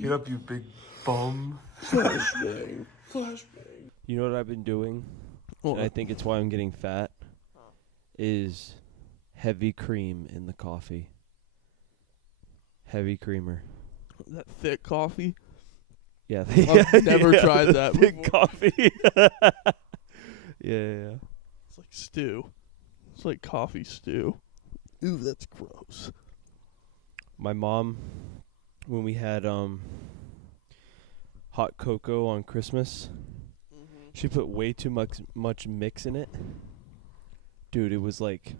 Get up, you big bum. Flashbang. You know what I've been doing? And I think it's why I'm getting fat. Is heavy cream in the coffee. Heavy creamer. That thick coffee? Yeah. I've never tried that Thick before. coffee. Yeah. It's like stew. It's like coffee stew. Ooh, that's gross. My mom, when we had hot cocoa on Christmas, she put way too much mix in it. Dude, it was like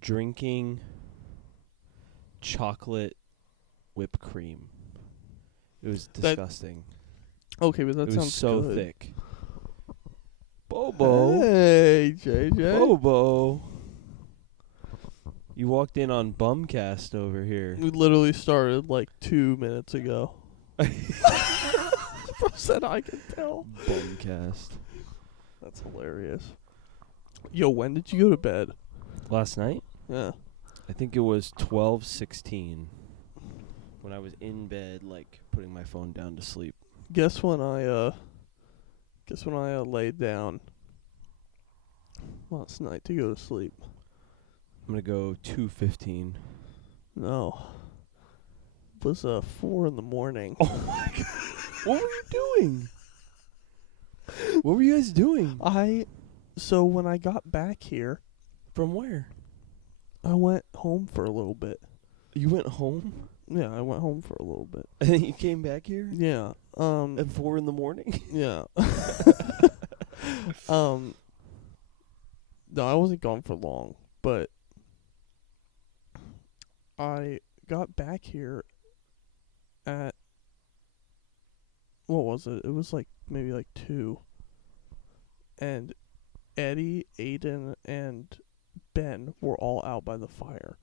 drinking chocolate whipped cream. It was disgusting. Okay, but that It was sounds so good. thick. Bobo. Hey, JJ. Bobo. You walked in on Bumcast over here. We literally started like 2 minutes ago. Bro said I can tell. Bumcast. That's hilarious. Yo, when did you go to bed? Last night? Yeah. I think it was 12:16 when I was in bed, like putting my phone down to sleep. Guess when I laid down last night to go to sleep. I'm gonna go 2:15. No. It was 4 in the morning. Oh my god! What were you doing? What were you guys doing? So when I got back here, From where? I went home for a little bit. You went home Yeah, I went home for a little bit. and then you came back here Yeah. at 4 in the morning. Yeah. No, I wasn't gone for long, but I got back here at, what was it? It was like maybe like 2. And Eddie, Aiden, and Ben were all out by the fire.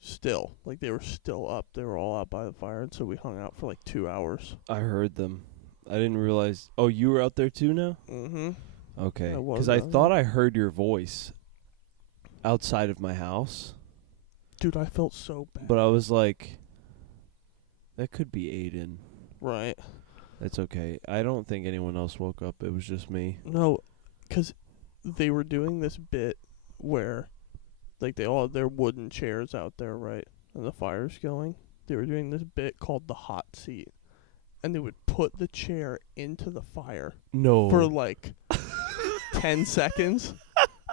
Still. Like they were still up. They were all out by the fire, and so we hung out for like 2 hours. I heard them. I didn't realize. Oh, you were out there too now? Mm-hmm. Okay. I was Because I out thought there. I heard your voice outside of my house, Dude, I felt so bad. but I was like, that could be Aiden. Right. That's okay. I don't think anyone else woke up. It was just me. No, 'cause they were doing this bit where, like, they all had their wooden chairs out there, right? And the fire's going. They were doing this bit called the hot seat. And they would put the chair into the fire No. for, like, 10 seconds,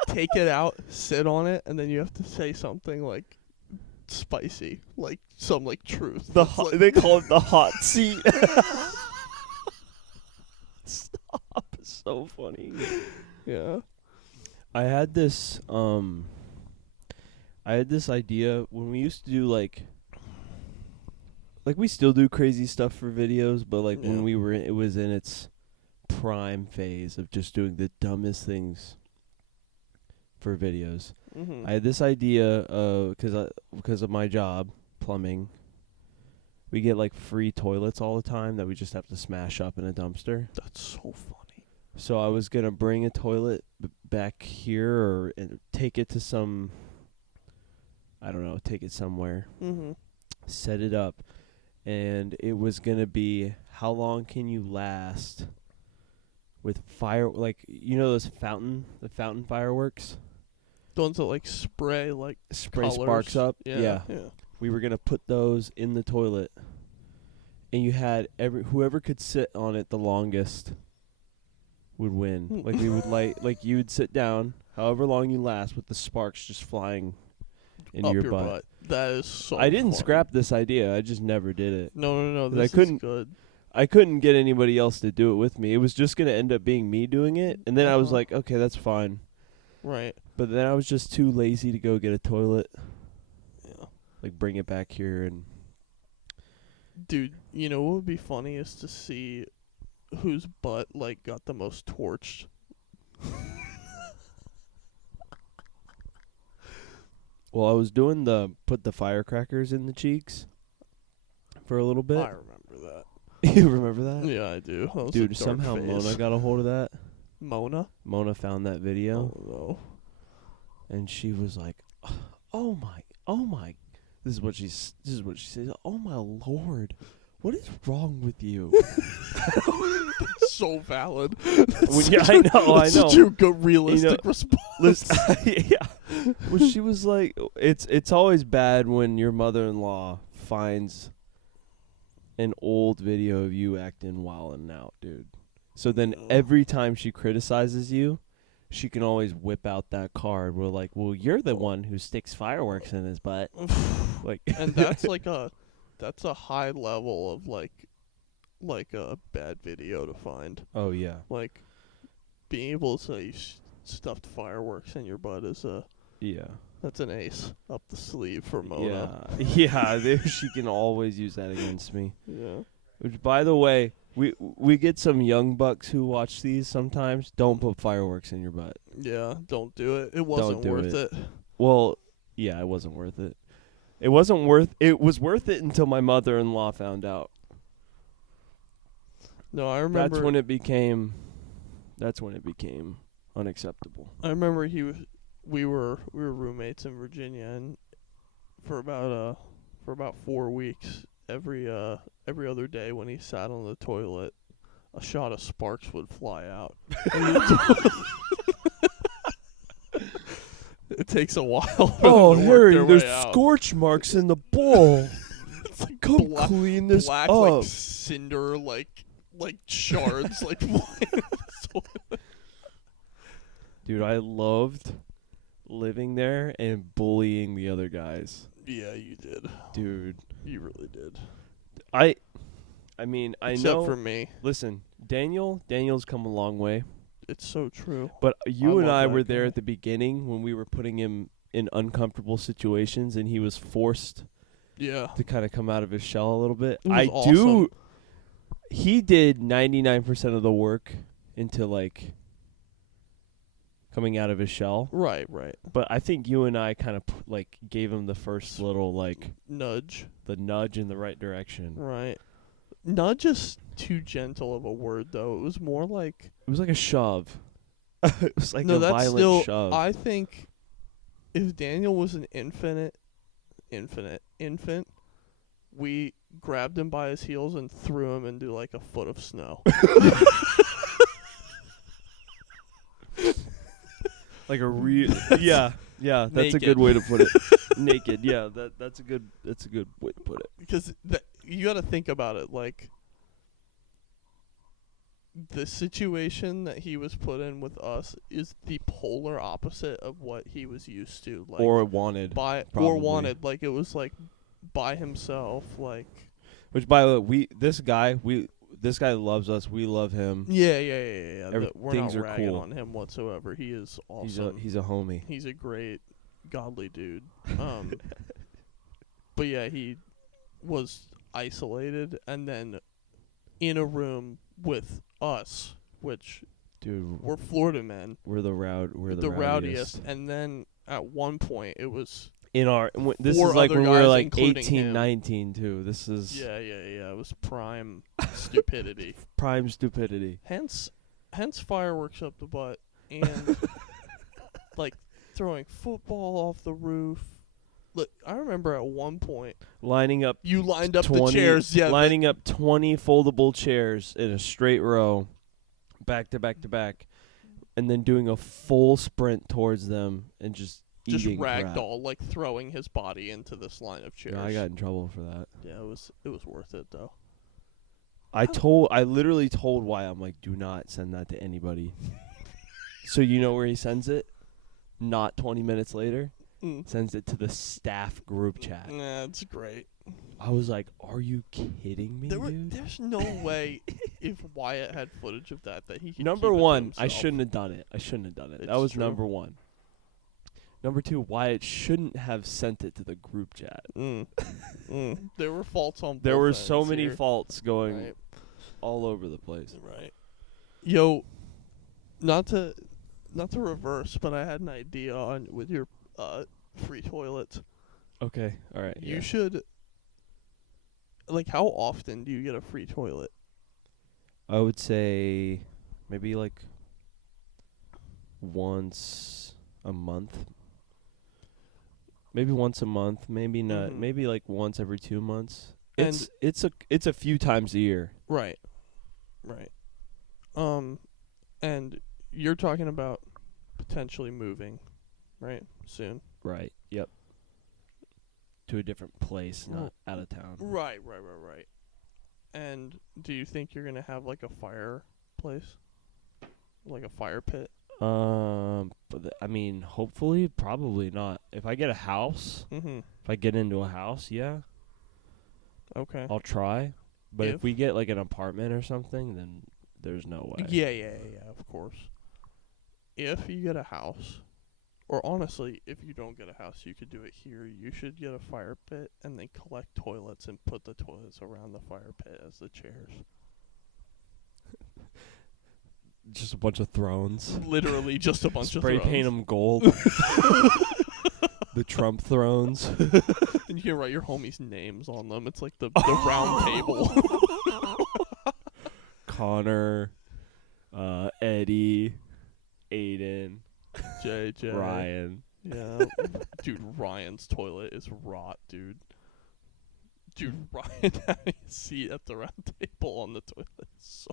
take it out, sit on it, and then you have to say something, like, spicy. Like, some, like, truth. They call it the hot seat. Stop. It's so funny. Yeah. I had this idea when we used to do like we still do crazy stuff for videos, but like Yeah. when we were it was in its prime phase of just doing the dumbest things for videos. Mm-hmm. I had this idea because of my job, plumbing. We get like free toilets all the time that we just have to smash up in a dumpster. That's so funny. So I was gonna bring a toilet back here or take it to some. I don't know. Take it somewhere. Mm-hmm. Set it up, and it was gonna be how long can you last with fire? Like the fountain fireworks. The ones that, like, spray, like, Spray colors. sparks up. Yeah. We were gonna put those in the toilet, and you had whoever could sit on it the longest would win. Like we would like you would sit down, however long you last, with the sparks just flying into Up your butt. That is so I didn't funny. scrap this idea. I just never did it. No. I This couldn't- is good. I couldn't get anybody else to do it with me. It was just gonna end up being me doing it, and then I was like, okay, that's fine. Right. But then I was just too lazy to go get a toilet, Yeah. like bring it back here and. Dude, you know what would be funny is to see whose butt, like, got the most torched. Well, I was doing put the firecrackers in the cheeks for a little bit. I remember that. You remember that? Yeah, I do. That was a Dude, dark somehow phase. Mona got a hold of that. Mona? Mona found that video, Oh, no. and she was like, "Oh my, This is what she says. Oh my lord, what is wrong with you? So valid. I know. Such a good realistic response. Listen, yeah. Well, she was like, it's always bad when your mother-in-law finds an old video of you acting wild and out, dude. So then every time she criticizes you, she can always whip out that card where like, well, you're the one who sticks fireworks in his butt. Like, and that's a high level of like a bad video to find. oh yeah, Like being able to say you stuffed fireworks in your butt is yeah, that's an ace up the sleeve for Mona. yeah. She can always use that against me. Yeah. Which, by the way, we get some young bucks who watch these sometimes. Don't put fireworks in your butt. Yeah, don't do it. It wasn't do worth it. Well, yeah, it wasn't worth it. It was worth it until my mother-in-law found out. No, I remember. That's when it became unacceptable. I remember we were roommates in Virginia, and for about 4 weeks, every other day when he sat on the toilet, a shot of sparks would fly out. It takes a while. For them to work their way out. Scorch marks in the bowl. It's like Come clean this black, up. like cinder, like shards, like flying. Dude, I loved living there and bullying the other guys. Yeah, you did. Dude, You really did. I mean, I Except know. for me. Listen, Daniel's come a long way. It's so true. But you and love I that were there guy. at the beginning when we were putting him in uncomfortable situations, and he was forced Yeah. to kind of come out of his shell a little bit. It was awesome. He did 99% of the work into like coming out of his shell. Right. But I think you and I kind of like gave him the first little like Nudge. the nudge in the right direction. Right. Not just too gentle of a word though. It was more like It was like a shove. It was like no, a that's violent still. shove. I think if Daniel was an infant, we grabbed him by his heels and threw him into like a foot of snow. Like a real yeah, that's Naked. a good way to put it. Naked, yeah, that's a good way to put it. Because you got to think about it, like the situation that he was put in with us is the polar opposite of what he was used to, like Or wanted. Probably. like it was like by himself, like Which, by the way, this guy loves us. We love him. yeah. We're not Things are ragging cool. on him whatsoever. He is awesome. He's a homie. He's a great, godly dude. But yeah, he was isolated and then in a room with us, which Dude, we're Florida men. we're the Rowdiest. And then at one point it was In our this four is like other when we were guys, like including 18, him. 19 too. This is yeah. It was prime stupidity. prime stupidity. Hence fireworks up the butt and like throwing football off the roof. Look, I remember at one point Lining up you lined up 20, the chairs. Yeah, lining up 20 foldable chairs in a straight row, back to back to back, and then doing a full sprint towards them and just eating crap. ragdoll, like throwing his body into this line of chairs. No, I got in trouble for that. Yeah, it was worth it though. I literally told Wyatt, I'm like, do not send that to anybody. So you know where he sends it? Not 20 minutes later. Sends it to the staff group chat. Nah, it's great. I was like, are you kidding me, dude? There's no way if Wyatt had footage of that he could Number keep it to one, I himself. shouldn't have done it. That It's was true. number one. Number two, Wyatt shouldn't have sent it to the group chat. There were faults on both There were ends so many here. faults going Right. all over the place. Right. Yo, not to reverse, but I had an idea on with your free toilets. Okay, all right. You should like how often do you get a free toilet? I would say maybe like once a month. Maybe once a month. Maybe not. Mhm. Maybe like once every 2 months. And It's a few times a year. right, right. And you're talking about potentially moving, right? Soon. Right. Yep. To a different place, not out of town. Right. And do you think you're gonna have like a fireplace, like a fire pit? I mean, hopefully, probably not. If I get a house, Mm-hmm. if I get into a house, yeah, Okay. I'll try. But if If- we get like an apartment or something, then there's no way. Yeah. Of course. If you get a house, or honestly, if you don't get a house, you could do it here. You should get a fire pit and then collect toilets and put the toilets around the fire pit as the chairs. Just a bunch of thrones. Literally just a bunch Spray of paint thrones. them gold. The Trump thrones. And you can write your homies' names on them. It's like the round table. Connor, Eddie, Aiden, JJ. Ryan. Yeah. Dude, Ryan's toilet is rot, dude. Dude, Ryan having a seat at the round table on the toilet is so...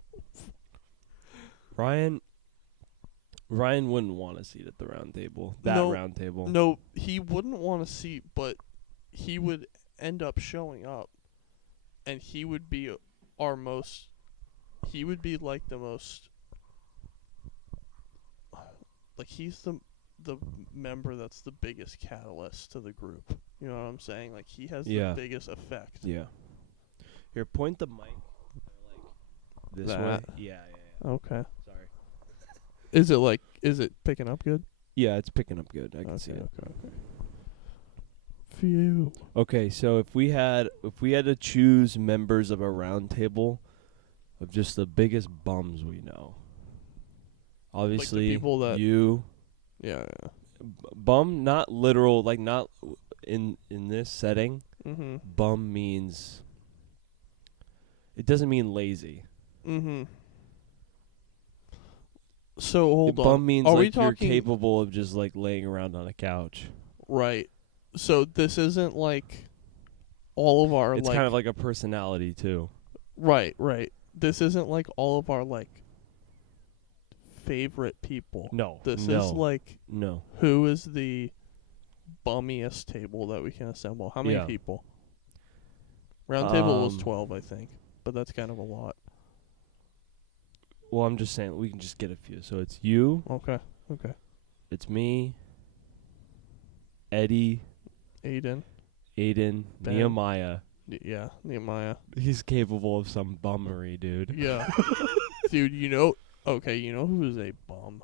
Ryan wouldn't want a seat at the round table. No, Round table. No, he wouldn't want a seat, but he would end up showing up, and he would be our most... He would be like the most... Like, he's the member that's the biggest catalyst to the group. You know what I'm saying? Like, he has Yeah. the biggest effect. Yeah. Here, point the mic like this way. That. Yeah. Okay. Sorry. Is it picking up good? Yeah, it's picking up good. I can see it. Okay. Phew. Okay, so if we had to choose members of a round table of just the biggest bums we know. Obviously, people that- you Yeah. bum, not literal, like not in this setting. Mm-hmm. Bum means it doesn't mean lazy. Mm-hmm. So hold on. Bum means Are we like you're talking capable of just like laying around on a couch. right? So this isn't like all of our It's like kind of like a personality too. right. This isn't like all of our like favorite people. No. This no, is like no. who is the bummiest table that we can assemble? How many Yeah. people? Round table was Um, 12, I think, but that's kind of a lot. Well, I'm just saying we can just get a few. So it's you, Okay. it's me, Eddie, Aiden. Aiden, Ben. Nehemiah. Yeah, Nehemiah. He's capable of some bummery, dude. Yeah. Dude, you know who is a bum?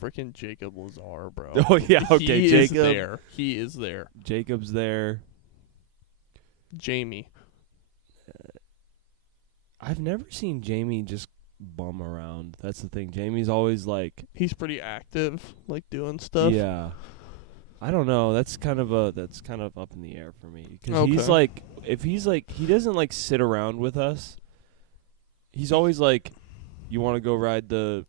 Freaking Jacob Lazar, bro. Oh yeah, okay, He Jacob. is there. He is there. Jacob's there. Jamie. I've never seen Jamie just bum around. That's the thing. Jamie's always like, He's pretty active, like doing stuff. yeah. I don't know. That's kind of up in the air for me because he's Okay. like, if he's like, he doesn't like sit around with us. He's always like, you want to go ride the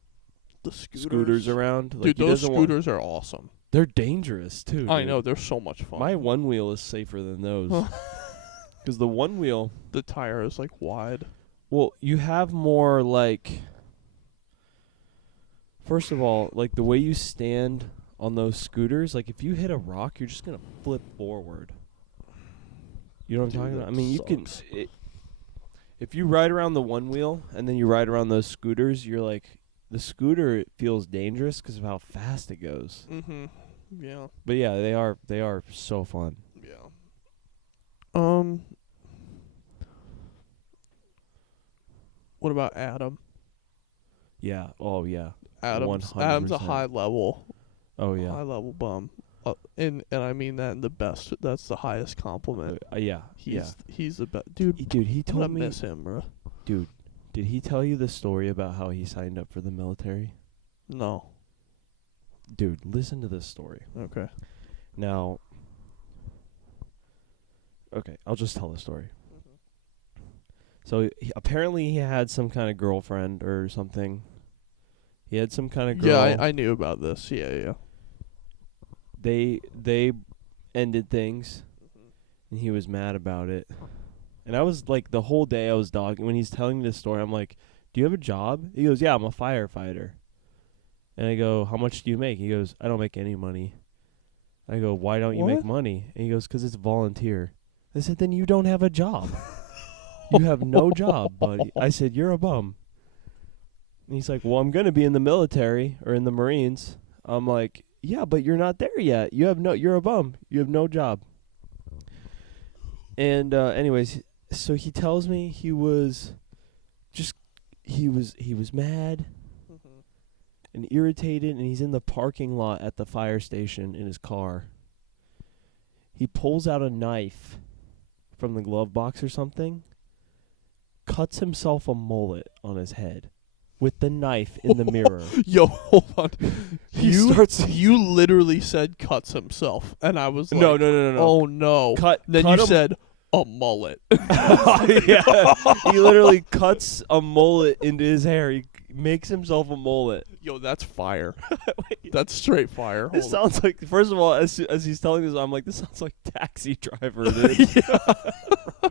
The scooters, scooters around? Like, Dude, he those doesn't want- scooters are awesome. They're dangerous too. I dude. know, they're so much fun. My one wheel is safer than those. Because the one wheel, The tire is like wide. well, you have more like. First of all, like the way you stand on those scooters, like if you hit a rock, you're just gonna flip forward. You know what I'm Dude, talking about? I that mean, you sucks. can. If you ride around the one wheel and then you ride around those scooters, you're like, the scooter it feels dangerous because of how fast it goes. Mm-hmm. Yeah. But yeah, they are so fun. Yeah. What about Adam? Yeah. Oh yeah. Adam's 100%. a high level. Oh yeah. High level bum. And I mean that in the best. That's the highest compliment. Yeah. He's the best. Dude, Dude, he I'm gonna told me. miss him, bro. Dude, did he tell you the story about how he signed up for the military? No. Dude, listen to this story. Okay. Now, okay, I'll just tell the story. So apparently he had some kind of girlfriend or something. He had some kind of girl. Yeah, I knew about this. Yeah. They ended things, Mhm. and he was mad about it. And I was like, the whole day I was dogging. When he's telling me this story, I'm like, "Do you have a job?" He goes, "Yeah, I'm a firefighter." And I go, "How much do you make?" He goes, "I don't make any money." I go, "Why don't you make What? money?" And he goes, "'Cause it's volunteer." I said, "Then you don't have a job. You have no job, buddy." I said, "You're a bum." And he's like, "Well, I'm going to be in the military or in the Marines." I'm like, "Yeah, but you're not there yet. You're a bum. You have no job." And anyways, so he tells me he was mad Mhm. and irritated, and he's in the parking lot at the fire station in his car. He pulls out a knife from the glove box or something, cuts himself a mullet on his head with the knife in the mirror. Yo, hold on. He starts. You literally said cuts himself, and I was like, No, no, no, no, no. oh no. Then cut you him. said a mullet. Yeah, he literally cuts a mullet into his hair. He makes himself a mullet. Yo, that's fire. That's straight fire. This Hold sounds like, first of all, as he's telling this, I'm like, this sounds like Taxi Driver, dude.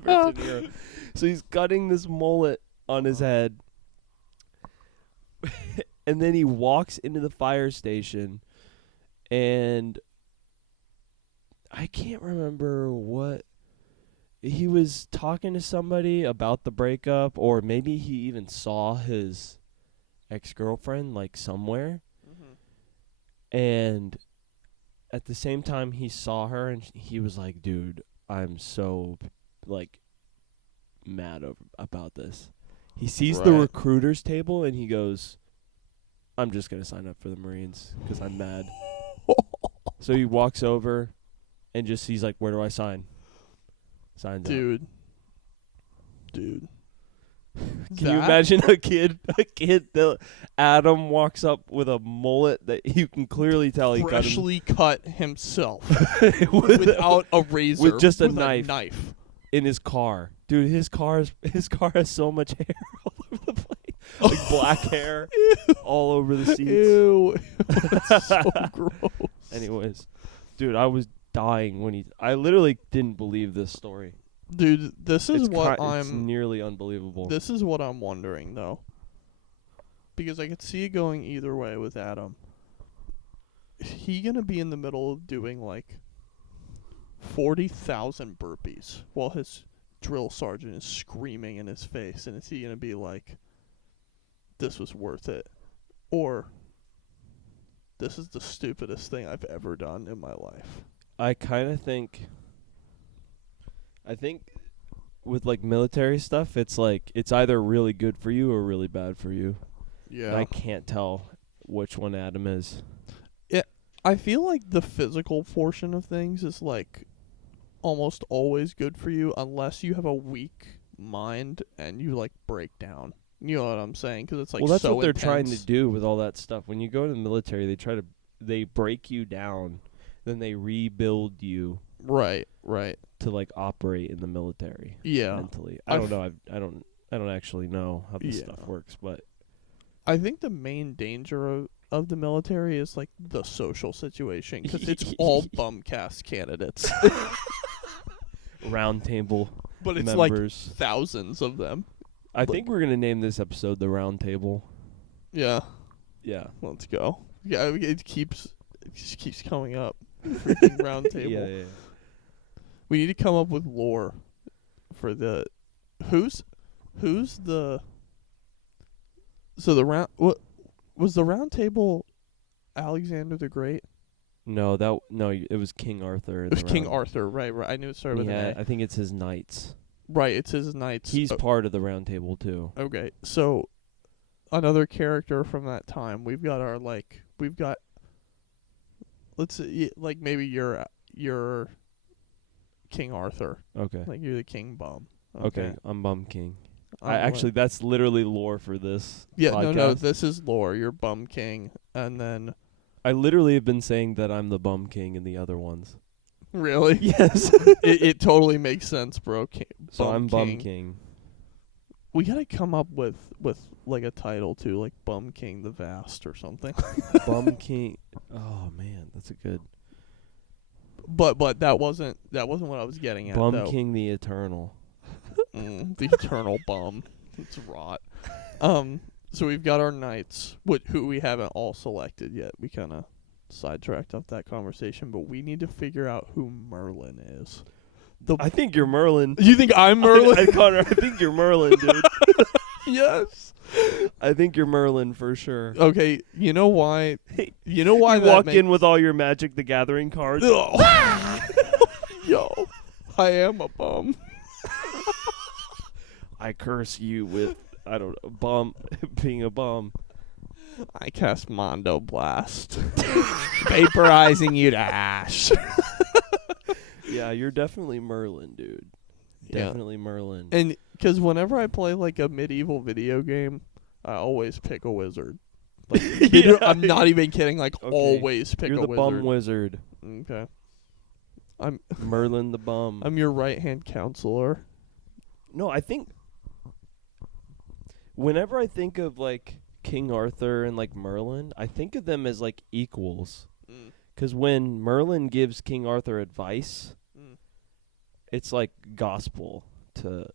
Robert De Niro. So he's cutting this mullet on his head, and then he walks into the fire station, and I can't remember what. He was talking to somebody about the breakup, or maybe he even saw his ex-girlfriend, like, somewhere. And at the same time, he saw her, and he was like, "Dude, I'm so, like, mad about this." He sees the Right. recruiter's table, and he goes, "I'm just going to sign up for the Marines because I'm mad." So he walks over and he's like, "Where do I sign?" Signs up. Dude. Can you imagine a kid, Adam walks up with a mullet that you can clearly tell he cut him freshly cut himself with without a razor, with just a with knife. In his car. Dude, his car has so much hair all over the place. Like black hair all over the seats. Ew. That's so gross. Anyways, dude, I was dying when I literally didn't believe this story. Dude, this is It's nearly unbelievable. This is what I'm wondering though. Because I could see it going either way with Adam. Is he gonna be in the middle of doing like 40,000 burpees while his drill sergeant is screaming in his face, and is he gonna be like, this was worth it? Or this is the stupidest thing I've ever done in my life? I think with like military stuff, it's like it's either really good for you or really bad for you. Yeah. And I can't tell which one Adam is. I feel like the physical portion of things is like almost always good for you unless you have a weak mind and you like break down. You know what I'm saying? Because it's like, well, that's so what they're intense. trying to do with all that stuff. When you go to the military, they break you down, then they rebuild you. Right. To like operate in the military. Yeah. Mentally, I don't know. I don't actually know how this stuff works, but I think the main danger of the military is like the social situation, because it's all bum cast candidates. Round table. But it's members. like thousands of them. I think we're gonna name this episode the Round Table. Yeah. Yeah. Let's go. Yeah, it just keeps coming up. Freaking round table. Yeah. We need to come up with lore for the who's the so the round what was the round table Alexander the Great? No, it was King Arthur. It was King Arthur, right. I knew it started with an A. I think it's his knights. Right, it's his knights. He's part of the Round Table too. Okay, so another character from that time. Let's say, like, maybe you're King Arthur. Okay. Like, you're the King Bum. Okay, I'm Bum King. I'm That's literally lore for this. Yeah, podcast. no, this is lore. You're Bum King, and then I literally have been saying that I'm the Bum King in the other ones. really, Yes. it totally makes sense, bro. So I'm Bum King. We gotta come up with like a title too, like Bum King the Vast or something. Bum King. Oh man, that's a good. But that wasn't what I was getting at. Bum though. King the Eternal. The eternal bum. It's rot. So we've got our knights, who we haven't all selected yet. We kind of sidetracked off that conversation, but we need to figure out who Merlin is. I think you're Merlin. You think I'm Merlin? Connor, I think you're Merlin, dude. Yes. I think you're Merlin for sure. Okay, you know why? You know You why walk in with all your Magic the Gathering cards. Yo, I am a bum. I curse you with, I don't know, bum, being a bum. I cast Mondo Blast, vaporizing you to ash. Yeah, you're definitely Merlin, dude. Yeah. Definitely Merlin. And because whenever I play like a medieval video game, I always pick a wizard. Like, I'm not even kidding. Like, Okay. always pick You're a the wizard. bum wizard. Okay. I'm Merlin the bum. I'm your right hand counselor. No, I think whenever I think of like King Arthur and like Merlin, I think of them as like equals. Because when Merlin gives King Arthur advice, it's like gospel to.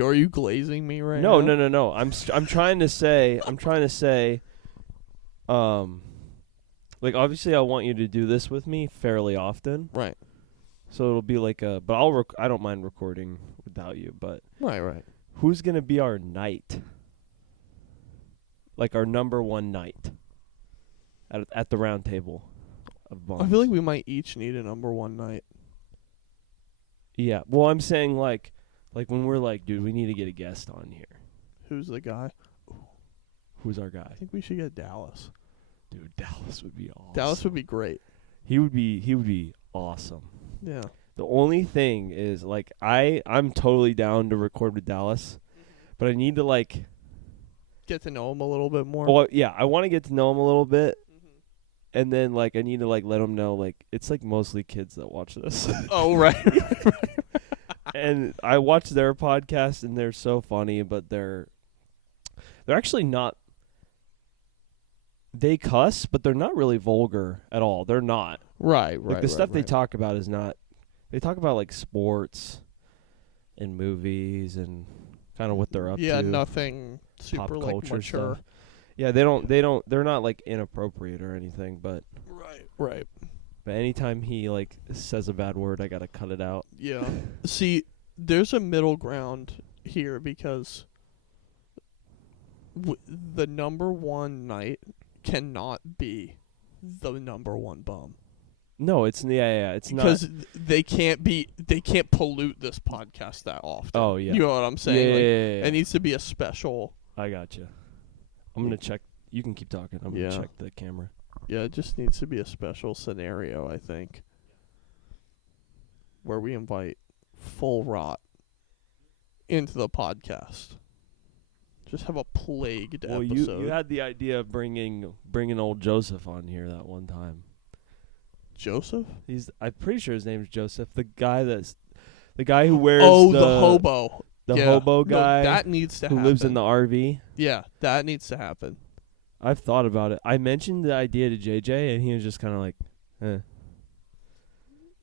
Are you glazing me right No, now? no. I'm trying to say. Like obviously I want you to do this with me fairly often. Right. So it'll be like a. But I don't mind recording without you. But Right. who's gonna be our knight? Like our number one knight. At the round table. Of bombs. I feel like we might each need a number one knight. Yeah. Well, I'm saying like when we're like, dude, we need to get a guest on here. Who's the guy? Who's our guy? I think we should get Dallas. Dude, Dallas would be awesome. Dallas would be great. He would be awesome. Yeah. The only thing is like I'm totally down to record with Dallas, but I need to like Get to know him a little bit more. well, yeah, I want to get to know him a little bit. And then like I need to like let him know like it's like mostly kids that watch this. Oh, right. And I watch their podcast and they're so funny, but they're actually not. They cuss, but they're not really vulgar at all. They're not. Right. Like the stuff they talk about is not. They talk about like sports and movies and kind of what they're up to. Yeah, nothing super pop like culture mature. stuff. Yeah, they're not like inappropriate or anything, but Right. but anytime he like says a bad word, I got to cut it out. Yeah. See, there's a middle ground here because the number one knight cannot be the number one bum. No, it's it's because not. they can't pollute this podcast that often. Oh yeah. You know what I'm saying? Yeah, Like, yeah. it needs to be a special. I gotcha. I'm gonna check. You can keep talking. I'm Yeah. gonna check the camera. Yeah, it just needs to be a special scenario, I think, where we invite full rot into the podcast. Just have a plagued Well, episode. you had the idea of bringing old Joseph on here that one time. Joseph? I'm pretty sure his name's Joseph. The guy who wears the hobo. The Yeah. hobo No, guy that needs to who happen. lives in the RV. Yeah, that needs to happen. I've thought about it. I mentioned the idea to JJ, and he was just kind of like, eh.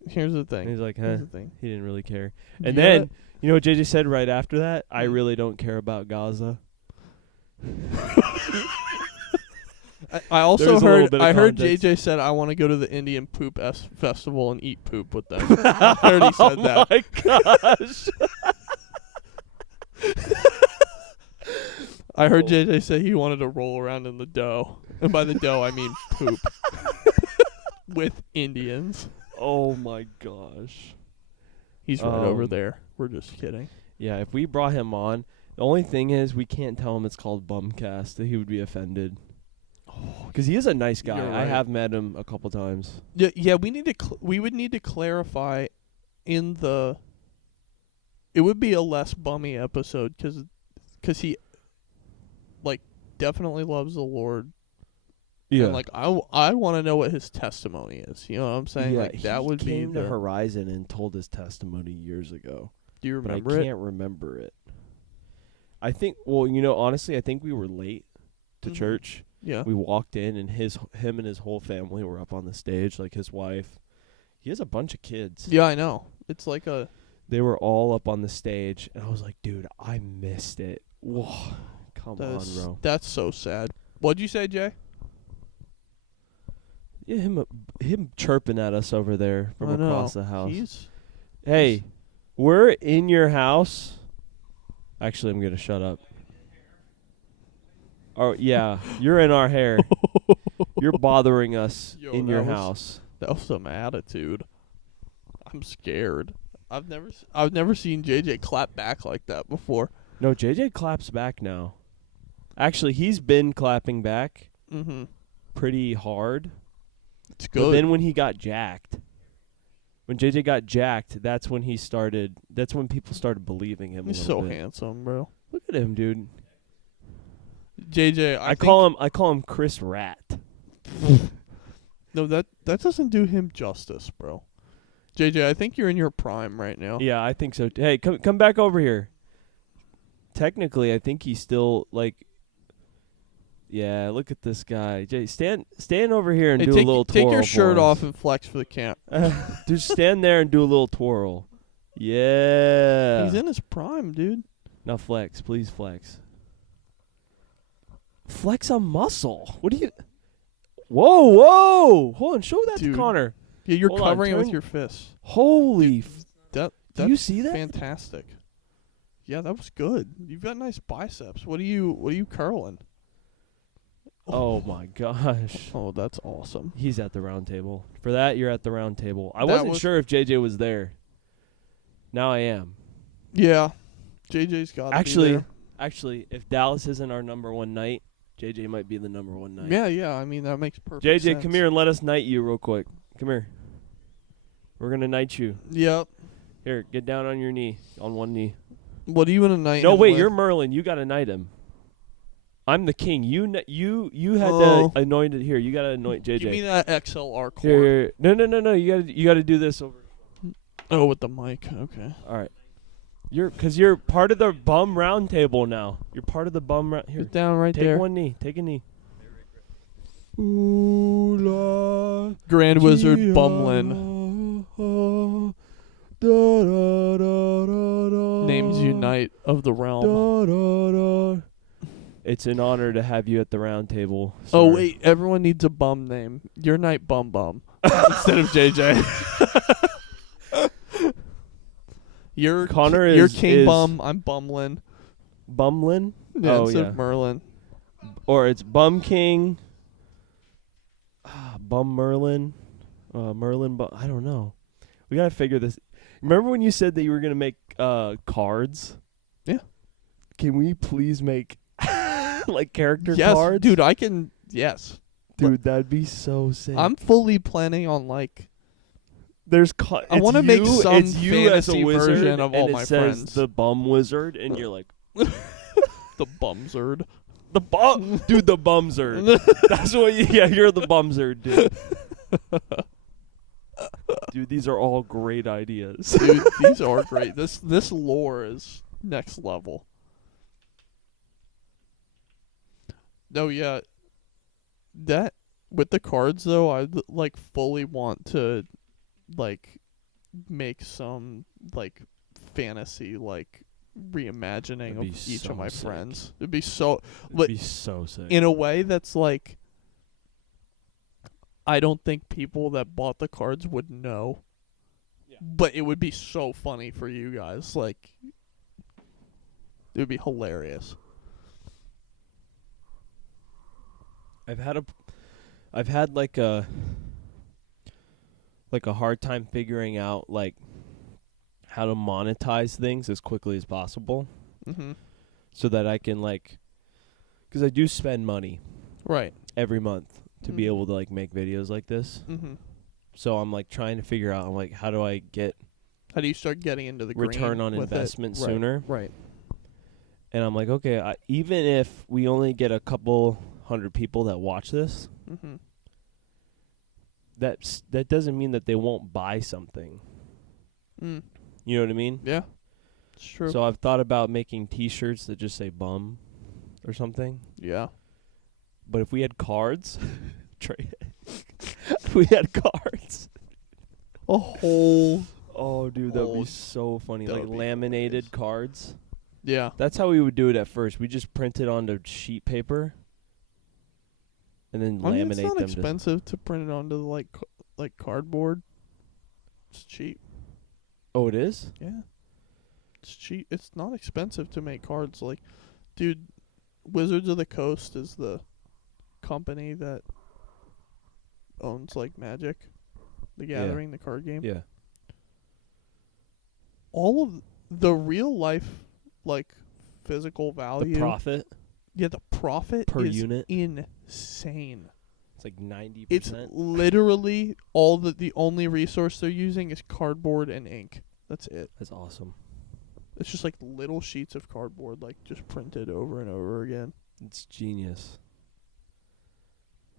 Here's the thing. And he's like, Here's huh. the thing. He didn't really care. You And gotta- then, you know what JJ said right after that? I Mm. really don't care about Gaza. I also There's a little heard bit of context. JJ said I want to go to the Indian poop festival and eat poop with them. I heard he said that. Oh my gosh. I heard JJ say he wanted to roll around in the dough. And by the dough I mean poop. With Indians. Oh my gosh. He's right over there. We're just kidding. Yeah, if we brought him on, the only thing is we can't tell him it's called Bumcast. That he would be offended. Because he is a nice guy. You're I right. have met him a couple times. Yeah, we need to we would need to clarify in the it would be a less bummy episode cuz he like definitely loves the Lord. Yeah. And like I want to know what his testimony is. You know what I'm saying? Yeah, like that he would be came to the Horizon and told his testimony years ago. Do you But remember I it? can't remember it. I think, well, you know, honestly, I think we were late to Mhm. church. Yeah. We walked in, and him and his whole family were up on the stage, like his wife. He has a bunch of kids. Yeah, I know. It's like a. They were all up on the stage, and I was like, dude, I missed it. Whoa, come on, bro. That's so sad. What'd you say, Jay? Yeah, him chirping at us over there from I know. across the house. He's We're in your house. Actually, I'm gonna shut up. Oh yeah, you're in our hair. You're bothering us in your house. That was some attitude. I'm scared. I've never seen JJ clap back like that before. No, JJ claps back now. Actually, he's been clapping back pretty hard. It's good. But then when he got jacked, when JJ got jacked, that's when people started believing him. He's so handsome, bro. Look at him, dude. JJ, I call him Chris Rat. No, that doesn't do him justice, bro. JJ, I think you're in your prime right now. Yeah, I think so. Hey, come back over here. Technically, I think he's still like. Yeah, look at this guy. Jay, stand over here and do a little twirl. Take your shirt for us. off and flex for the camp. Just stand there and do a little twirl. Yeah. He's in his prime, dude. Now flex, please flex. Flex a muscle. What do you? Whoa! Hold on, show that Dude. to Connor. Yeah, you're Hold on, covering it with turn- your fists. Holy! Do you see that? Fantastic. Yeah, that was good. You've got nice biceps. What are you curling? Oh my gosh. Oh, that's awesome. He's at the round table. For that, you're at the round table. I That wasn't was- sure if JJ was there. Now I am. Yeah, JJ's got be there. Actually, if Dallas isn't our number one night, JJ might be the number one night. Yeah. I mean, that makes perfect JJ, sense. come here and let us knight you real quick. Come here. We're gonna knight you. Yep. Here, get down on your knee, on one knee. What are you in a night? No, wait, with? you're Merlin. You gotta knight him. I'm the king. You had Oh. to anoint it here. You gotta anoint JJ. Give me that XLR cord. Here. No. You gotta do this over. Oh, with the mic. Okay. All right. You're part of the bum round table now. You're part of the bum round. Here, Get down right take there. one knee. Take a knee. Ooh la. Grand Wizard Bumlin names you Knight of the Realm. It's an honor to have you at the round table. Oh sir. wait, everyone needs a bum name. You're Knight Bum Bum instead of JJ. Connor you're is King Bum. I'm Bumlin. Bumlin? Yeah, Oh instead yeah. of Merlin. Or it's Bum King. Bum Merlin. Merlin I don't know. We gotta figure this. Remember when you said that you were gonna make cards? Yeah. Can we please make like character Yes, cards? dude, I can. Yes. Dude, that'd be so sick. I'm fully planning on like. There's I want to make some it's you as a fantasy wizard, version of all and my it says friends. the Bum Wizard, and you're like The Bumzard. the bum, dude, the Bumzard. That's what. You're the Bumzard, dude. Dude, these are all great ideas. Dude, these are great. This lore is next level. No, yeah. That with the cards though, I like fully want to like make some like fantasy like reimagining That'd of be each so of my sick. friends. It'd be so It'd be so sick. in a way that's like I don't think people that bought the cards would know. Yeah. But it would be so funny for you guys. Like it would be hilarious. I've had like a hard time figuring out like how to monetize things as quickly as possible, so that I can like, because I do spend money Right. every month to be able to like make videos like this. So I'm like trying to figure out like how do I get How do you start getting into the return green on with investment it? Right, sooner. Right. And I'm like, okay, even if we only get a couple hundred people that watch this, that doesn't mean that they won't buy something. You know what I mean? Yeah. It's true. So I've thought about making T-shirts that just say "bum" or something. yeah. But if we had cards, if we had cards, A whole. Oh, dude, that would Oh, be so funny. that Like would be laminated hilarious. cards. Yeah. That's how we would do it at first. We just print it onto sheet paper and then I mean, it's laminate not them. expensive to print it onto like cardboard. It's cheap. Oh, it is? Yeah. It's cheap. It's not expensive to make cards. Like, dude, Wizards of the Coast is the company that owns like Magic, the Gathering, the card game. Yeah. All of the real life, like, physical The value. profit Yeah, the profit per is unit. insane. It's like 90%. It's literally the only resource they're using is cardboard and ink. That's it. That's awesome. It's just like little sheets of cardboard, like just printed over and over again. It's genius.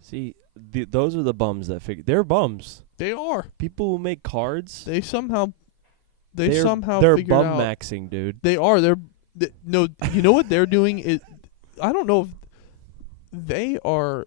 See, those are the bums that figure. They're bums. They are. People who make cards. They somehow. They're figured bum out. maxing, dude. They are. No. You know what they're doing is. I don't know if they are.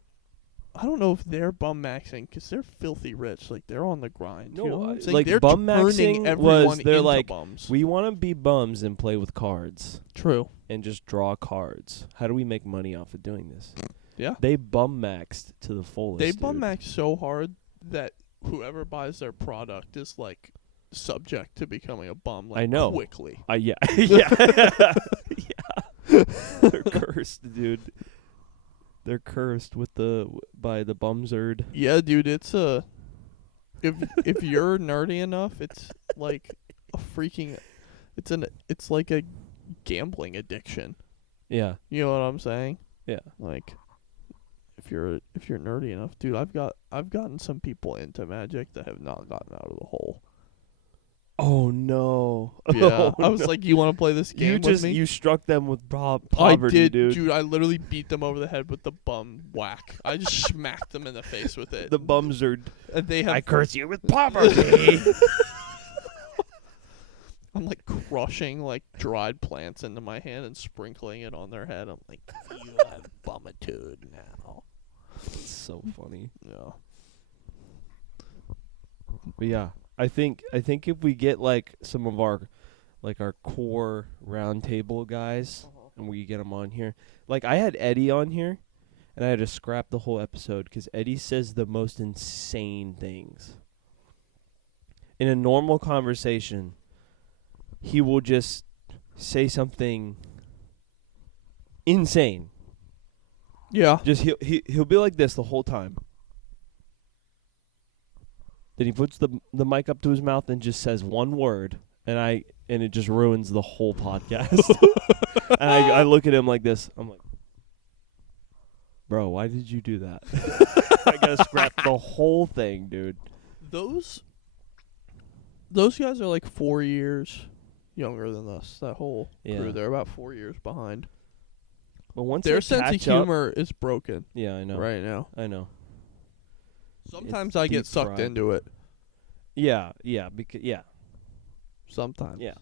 I don't know if they're bum maxing because they're filthy rich. Like they're on the grind. No, you know what I'm saying? like they're bum turning maxing everyone was they're into like bums. we want to be bums and play with cards True. and just draw cards. How do we make money off of doing this? Yeah. They bum maxed to the fullest. They bum dude. max so hard that whoever buys their product is like subject to becoming a bum. Like I know. quickly. Yeah, yeah, yeah. They're cursed, dude. They're cursed by the bumzerd. Yeah, dude. It's if you're nerdy enough, it's like a freaking. It's like a gambling addiction. Yeah, You know what I'm saying? yeah. Like, if you're nerdy enough, dude, I've gotten some people into Magic that have not gotten out of the hole. Oh no. Yeah, Oh, I was no. like, you want to play this game with me? You struck them with poverty, I did, dude. I literally beat them over the head with the bum whack. I just smacked them in the face with it. The bumzerd. And they have. I curse you with poverty. I'm like crushing like dried plants into my hand and sprinkling it on their head. I'm like, you have bumitude now. It's so funny. Yeah. But yeah, I think if we get like some of our core round table guys and we get them on here. Like I had Eddie on here and I had to scrap the whole episode cuz Eddie says the most insane things. In a normal conversation, he will just say something insane. Yeah. Just he'll be like this the whole time. Then he puts the mic up to his mouth and just says one word, and it just ruins the whole podcast. And I look at him like this. I'm like, bro, why did you do that? I gotta scrap the whole thing, dude. Those guys are like 4 years younger than us. That whole crew, Yeah. they're about 4 years behind. But once Their they sense of catch up- humor is broken yeah, I know. right now. I know. Sometimes It's I get deep sucked fried. into it. Yeah, Sometimes. yeah.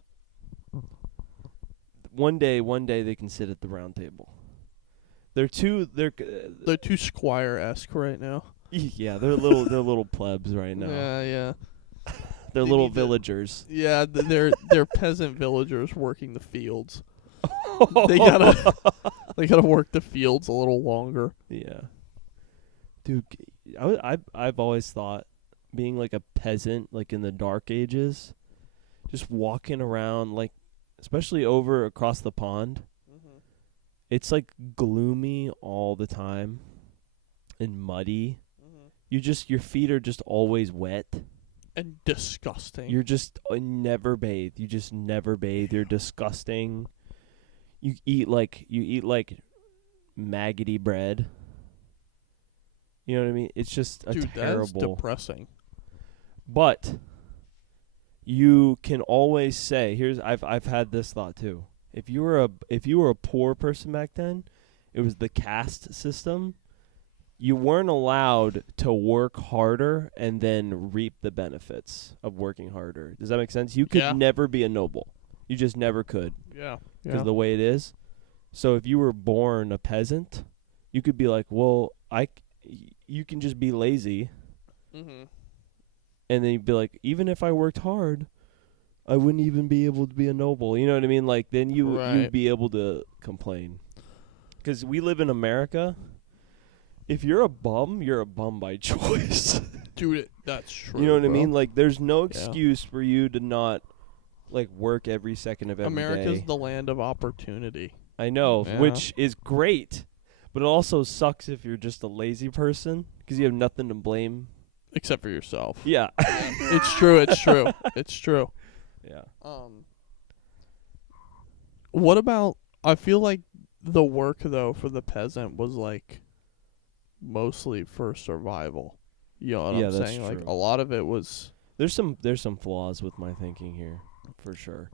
One day they can sit at the round table. They're too Squire-esque right now. yeah, they're little plebs right now. Yeah, yeah. They're They little need to- villagers. Yeah, they're peasant villagers working the fields. They gotta work the fields a little longer. Yeah, dude, I've always thought being like a peasant, like in the Dark Ages, just walking around, like especially over across the pond, it's like gloomy all the time and muddy. Your feet are just always wet. And disgusting. You're just never bathe. You just never bathe. You're disgusting. You eat like maggoty bread. You know what I mean? It's just a Dude, terrible. that's depressing. But you can always say, I've had this thought too. If you were a poor person back then, it was the caste system. You weren't allowed to work harder and then reap the benefits of working harder. Does that make sense? You could Yeah. never be a noble. You just never could Yeah. because of the way it is. So if you were born a peasant, you could be like, well, you can just be lazy Mm-hmm. And then you'd be like, even if I worked hard, I wouldn't even be able to be a noble. You know what I mean? Like, then you'd Right. be able to complain. Because we live in America. If you're a bum by choice. Dude, that's true. You know what I bro. mean? Like, there's no Yeah. excuse for you to not, like, work every second of every America's day. the land of opportunity. I know, Yeah. which is great. But it also sucks if you're just a lazy person because you have nothing to blame. Except for yourself. Yeah. It's true. It's true. It's true. Yeah. What about? I feel like the work though for the peasant was like mostly for survival. You know what Yeah, I'm that's saying? Like true. a lot of it was. There's some flaws with my thinking here, for sure.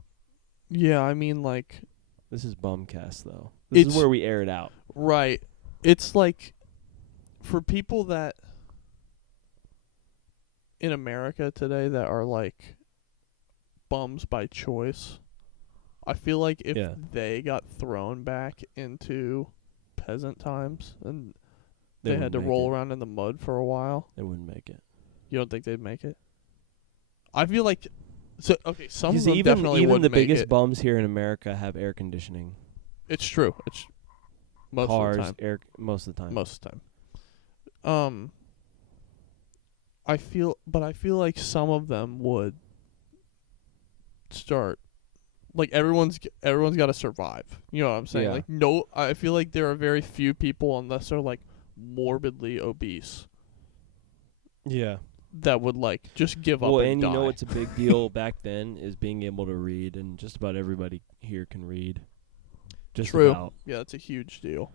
Yeah, I mean like This is Bumcast though. This is It's- where we air it out. right. It's like for people that in America today that are like bums by choice. I feel like if Yeah. they got thrown back into peasant times and they had wouldn't to make roll it. around in the mud for a while, They wouldn't make it. you don't think they'd make it? I feel like some Because of them definitely even wouldn't the make biggest it. bums here in America have air conditioning. It's true. It's most Cars, of the time. air most of the time. Most of the time. I feel like some of them would start like everyone's got to survive. You know what I'm saying? Yeah. Like no, I feel like there are very few people unless they're like morbidly obese Yeah. that would like just give up Well, and and die. you know what's a big deal back then is being able to read, and just about everybody here can read. Just True. about. Yeah, that's a huge deal.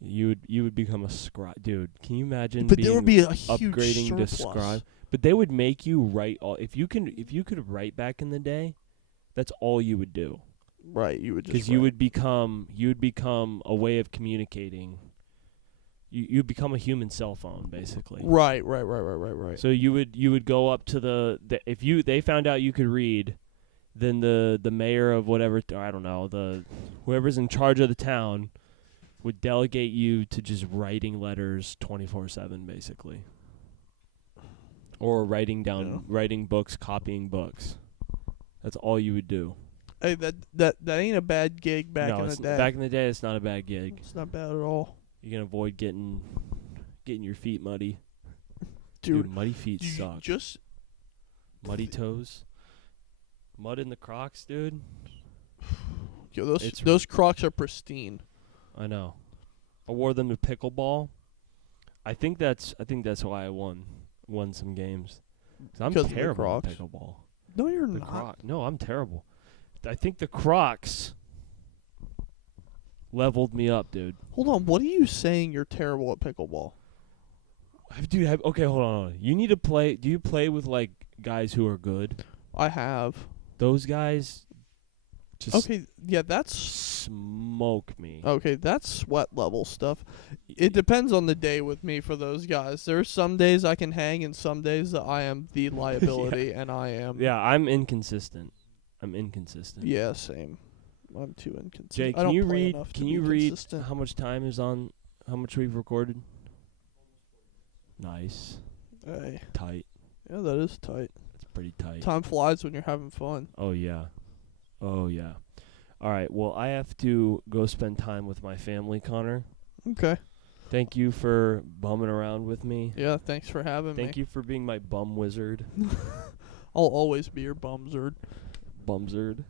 You would become a scribe, dude. Can you imagine? But being there would be a huge upgrading to surplus. scribe? But they would make you write all. If you could write back in the day, that's all you would do. Right, you would just Because you would become a way of communicating. You'd become a human cell phone, basically. Right. So you would go up to if they found out you could read, then the mayor of whatever, or I don't know, whoever's in charge of the town would delegate you to just writing letters 24/7 basically. Or writing books, copying books. That's all you would do. Hey, that ain't a bad gig back no, in the it's day. back in the day it's not a bad gig. It's not bad at all. You can avoid getting your feet muddy. Dude, muddy feet you suck. just Muddy toes. Mud in the Crocs, dude. yo, It's- those Crocs are pristine. I know. I wore them to pickleball. I think that's why I won some games. 'Cause I'm 'Cause of the terrible at Crocs? pickleball. No, you're The not. No, I'm terrible. I think the Crocs leveled me up, dude. Hold on, what are you saying? You're terrible at pickleball. Okay, hold on. You need to play. Do you play with like guys who are good? I have. Those guys just Okay, yeah, that's smoke me. okay. That's sweat level stuff. It depends on the day with me for those guys. There's some days I can hang, and some days that I am the liability, and I am. Yeah, I'm inconsistent. Yeah, same. I'm too inconsistent. Jay, I can don't you play read? enough to Can be you read consistent. how much time is on? How much we've recorded? Nice, Hey. tight. Yeah, that is tight. That's pretty tight. Time flies when you're having fun. Oh yeah. All right. Well, I have to go spend time with my family, Connor. Okay. Thank you for bumming around with me. Yeah, thanks for having me. Thank you for being my bum wizard. I'll always be your bumzard. Bumzard.